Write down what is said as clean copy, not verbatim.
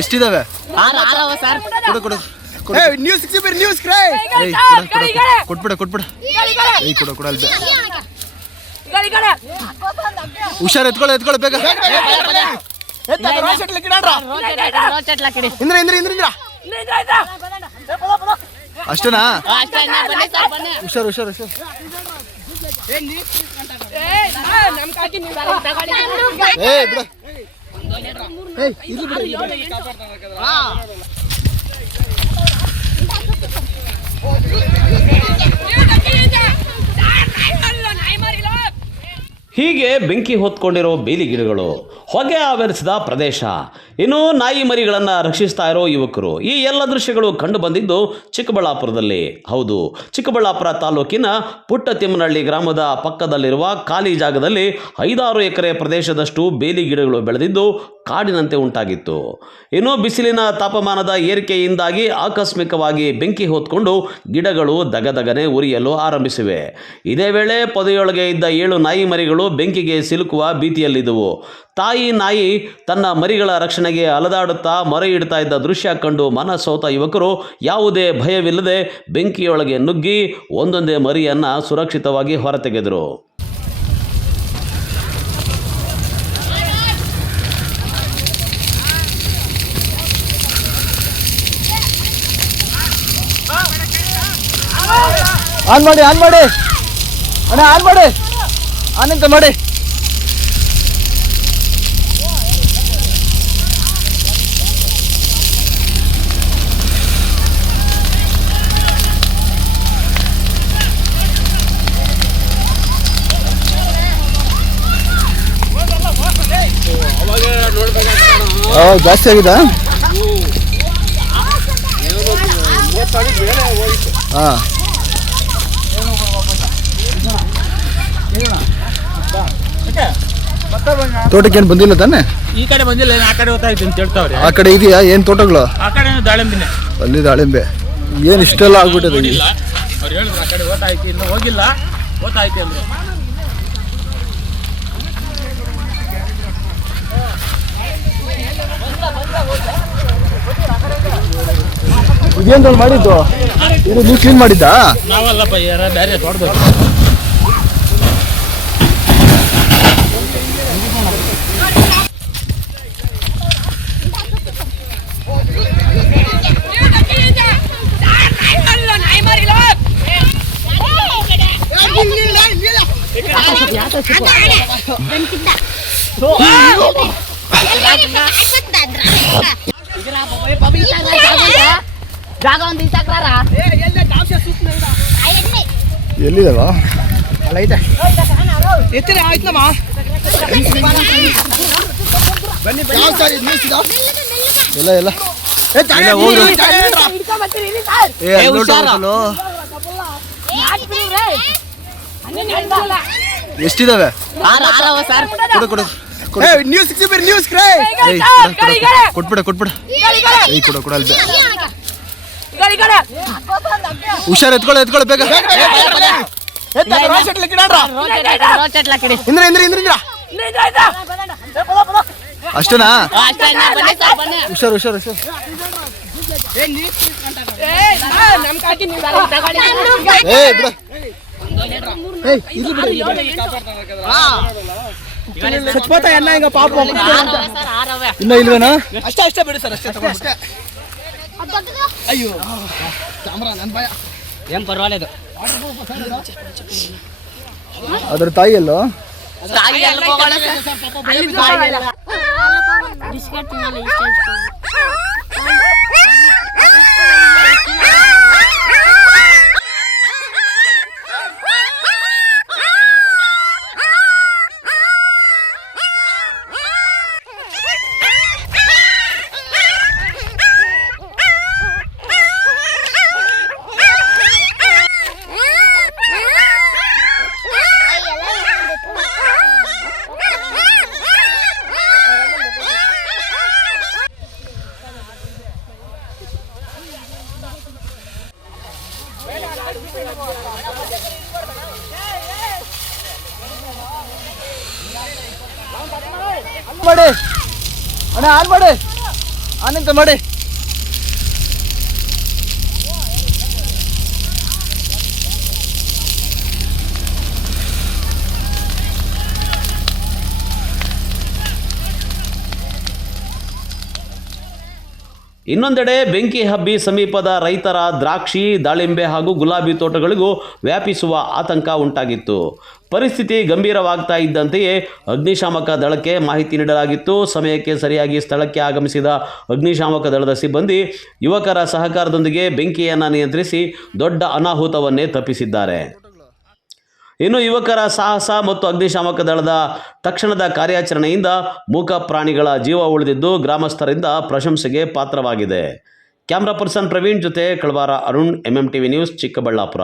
ಎಷ್ಟಿದಾವೆ? ಕೊಟ್ಬಿಡ ಹುಷಾರ್, ಎತ್ಕೊಳ್ಳ ಬೇಗ. ಅಷ್ಟೇನಾ? ಹುಷಾರ್. ಹೀಗೆ ಬೆಂಕಿ ಹೊತ್ಕೊಂಡಿರೋ ಬೇಲಿ ಗಿಡಗಳು, ಹೊಗೆ ಆವರಿಸಿದ ಪ್ರದೇಶ, ಇನ್ನು ನಾಯಿ ಮರಿಗಳನ್ನು ರಕ್ಷಿಸ್ತಾ ಇರೋ ಯುವಕರು, ಈ ಎಲ್ಲ ದೃಶ್ಯಗಳು ಕಂಡು ಬಂದಿದ್ದು ಚಿಕ್ಕಬಳ್ಳಾಪುರದಲ್ಲಿ. ಹೌದು, ಚಿಕ್ಕಬಳ್ಳಾಪುರ ತಾಲೂಕಿನ ಪುಟ್ಟತಿಮ್ಮನಹಳ್ಳಿ ಗ್ರಾಮದ ಪಕ್ಕದಲ್ಲಿರುವ ಖಾಲಿ ಜಾಗದಲ್ಲಿ 5-6 ಎಕರೆ ಪ್ರದೇಶದಷ್ಟು ಬೇಲಿ ಗಿಡಗಳು ಬೆಳೆದಿದ್ದು ಕಾಡಿನಂತೆ ಉಂಟಾಗಿತ್ತು. ಇನ್ನು ಬಿಸಿಲಿನ ತಾಪಮಾನದ ಏರಿಕೆಯಿಂದಾಗಿ ಆಕಸ್ಮಿಕವಾಗಿ ಬೆಂಕಿ ಹೊತ್ಕೊಂಡು ಗಿಡಗಳು ದಗದಗನೆ ಉರಿಯಲು ಆರಂಭಿಸಿವೆ. ಇದೇ ವೇಳೆ ಪೊದೆಯೊಳಗೆ ಇದ್ದ 7 ನಾಯಿ ಮರಿಗಳು ಬೆಂಕಿಗೆ ಸಿಲುಕುವ ಭೀತಿಯಲ್ಲಿದ್ದವು. ತಾಯಿ ನಾಯಿ ತನ್ನ ಮರಿಗಳ ರಕ್ಷಣೆಗೆ ಅಲದಾಡುತ್ತಾ ಮೊರೆ ಇಡ್ತಾ ಇದ್ದ ದೃಶ್ಯ ಕಂಡು ಮನಸೋತ ಯುವಕರು ಯಾವುದೇ ಭಯವಿಲ್ಲದೆ ಬೆಂಕಿಯೊಳಗೆ ನುಗ್ಗಿ ಒಂದೊಂದೇ ಮರಿಯನ್ನು ಸುರಕ್ಷಿತವಾಗಿ ಹೊರತೆಗೆದರು. ಆನ್ ಮಾಡಿ ಅಣ್ಣ, ಆನ್ ಮಾಡಿ, ಆನಂತ ಮಾಡಿ. ಜಾಸ್ತಿ ಆಗಿದೆ. ಹಾಂ, ತೋಟಕ್ಕೆ ಏನು ಬಂದಿಲ್ಲ ತಾನೆ? ಈ ಕಡೆ ಬಂದಿಲ್ಲ, ಆ ಕಡೆ ಹೋಗ್ತಾಯ್ತು ಅಂತ ಹೇಳ್ತಾವ್ರೆ. ಆ ಕಡೆ ಇದೆಯಾ ಏನು ತೋಟಗಳು? ಆ ಕಡೆ ದಾಳಿಂಬೆನೆ. ಅಲ್ಲಿ ದಾಳಿಂಬೆ ಏನು ಇಷ್ಟೆಲ್ಲ ಆಗ್ಬಿಟ್ಟಿದೆ? ಅವ್ರು ಹೇಳಿದ್ರು ಆ ಕಡೆ ಓತಾಯ್ತು, ಇನ್ನು ಹೋಗಿಲ್ಲ, ಓತಾಯ್ತು ಅಂದ್ರೆ. ಇದೇನು ಮಾಡಿದ್ದು? ಇದು ನೀವು ಕ್ಲೀನ್ ಮಾಡಿದ್ದಾ? ನಾವಲ್ಲಪ್ಪ, ಯಾರ ಬೇರೆ ತೋಟದವ್ರು. ಎಲ್ಲಿದಾವ? ಎಲ್ಲ ಎಷ್ಟಿದಾವೆ? ಕೊಟ್ಬಿಡ. ಹುಷಾರ್, ಎತ್ಕೊಳ್ಳ ಬೇಗ. ಅಷ್ಟೇನಾ? ಹುಷಾರ್. ಇನ್ನ ಇಲ್ವೇನಾ? ಅಷ್ಟೇ ಬಿಡಿ ಸರ್, ಅಷ್ಟೇ ತಗೊಂಡು. ಅಯ್ಯೋ ಕ್ಯಾಮ್ರಾ ನನ್ನ ಭಯ. ಏನ್ ಪರವಾಗಿಲ್ಲ. ಅದ್ರ ತಾಯಿಯಲ್ಲೋ? ಅಣ್ಣ ಆನ್ ಮಾಡಿ ಆನಂತ ಮಾಡಿ. ಇನ್ನೊಂದೆಡೆ ಬೆಂಕಿ ಹಬ್ಬಿ ಸಮೀಪದ ರೈತರ ದ್ರಾಕ್ಷಿ, ದಾಳಿಂಬೆ ಹಾಗೂ ಗುಲಾಬಿ ತೋಟಗಳಿಗೂ ವ್ಯಾಪಿಸುವ ಆತಂಕ ಉಂಟಾಗಿತ್ತು. ಪರಿಸ್ಥಿತಿ ಗಂಭೀರವಾಗ್ತಾ ಇದ್ದಂತೆಯೇ ಅಗ್ನಿಶಾಮಕ ದಳಕ್ಕೆ ಮಾಹಿತಿ ನೀಡಲಾಗಿತ್ತು. ಸಮಯಕ್ಕೆ ಸರಿಯಾಗಿ ಸ್ಥಳಕ್ಕೆ ಆಗಮಿಸಿದ ಅಗ್ನಿಶಾಮಕ ದಳದ ಸಿಬ್ಬಂದಿ ಯುವಕರ ಸಹಕಾರದೊಂದಿಗೆ ಬೆಂಕಿಯನ್ನು ನಿಯಂತ್ರಿಸಿ ದೊಡ್ಡ ಅನಾಹುತವನ್ನೇ ತಪ್ಪಿಸಿದ್ದಾರೆ. ಇನ್ನು ಯುವಕರ ಸಾಹಸ ಮತ್ತು ಅಗ್ನಿಶಾಮಕ ದಳದ ತಕ್ಷಣದ ಕಾರ್ಯಾಚರಣೆಯಿಂದ ಮೂಕ ಪ್ರಾಣಿಗಳ ಜೀವ ಉಳಿದಿದ್ದು ಗ್ರಾಮಸ್ಥರಿಂದ ಪ್ರಶಂಸೆಗೆ ಪಾತ್ರವಾಗಿದೆ. ಕ್ಯಾಮ್ರಾ ಪರ್ಸನ್ ಪ್ರವೀಣ್ ಜೊತೆ ಕಳವಾರ ಅರುಣ್, MMTV ನ್ಯೂಸ್, ಚಿಕ್ಕಬಳ್ಳಾಪುರ.